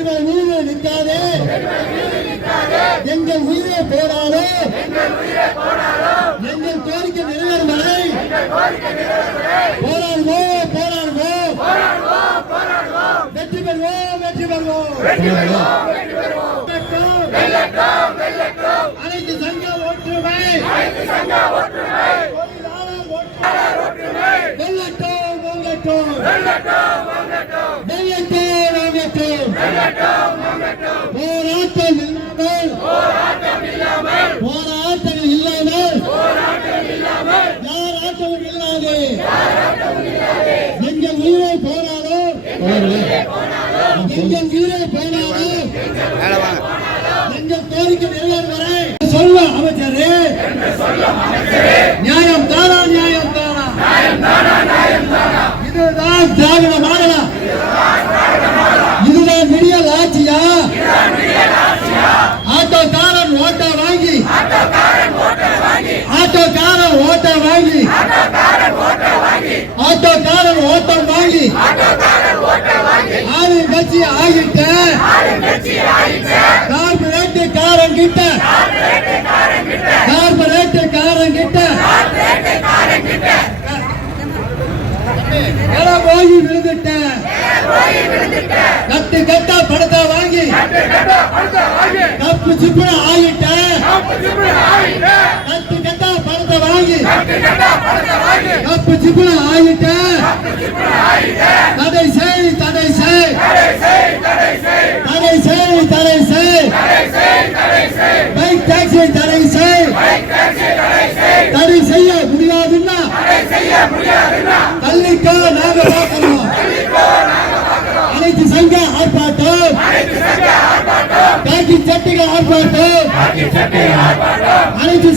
எங்கள் மீது நிற்காதே, எங்கள் உயிரை போராடோ, எங்கள் கோரிக்கை நிறைவேறும் வரை போராடுவோம், வெற்றி பெறுவோம், அனைத்து சங்க ஒற்றுமை போராட்டம் இல்லாமல் யார் ஆட்டமும் இல்லாது எங்கள் உயிரை போராடும், எங்கள் உயிரை போராடும், எங்கள் கோரிக்கை நிறைவேறும் வரை சொல்ல அமைச்சரே, நியாயம் தானா, நியாயம் தானா, இதுதான் திராவிட மாடலா, இதுதான் விடியல் ஆட்சியா? ஆட்டோக்காரன் ஓட்ட வாங்கி ஆட்டோக்காரன் ஓட்டம் வாங்கி ஆளுங்கட்சி ஆகிட்ட கார்பரேட் காரன் கிட்ட போய் விழுந்துட்ட கட்டு கட்டா பணத்தை வாங்கி கப்பு சிப்புட ஆகிட்ட கட்டு கட்டா பணத்தை வாங்கி கப்பு சிப்புட ஆகிட்ட தடை செய், தடை செய், தடை செய், தடை செய், பைக் டாக்ஸி தடை செய், தடை செய்ய முடியாதுன்னா தள்ளிக்கோ, நாங்க பார்க்கிறோம். அனைத்து சங்க ஆர்ப்பாட்டம், காக்கி சட்டைகள் ஆர்ப்பாட்டம், அனைத்து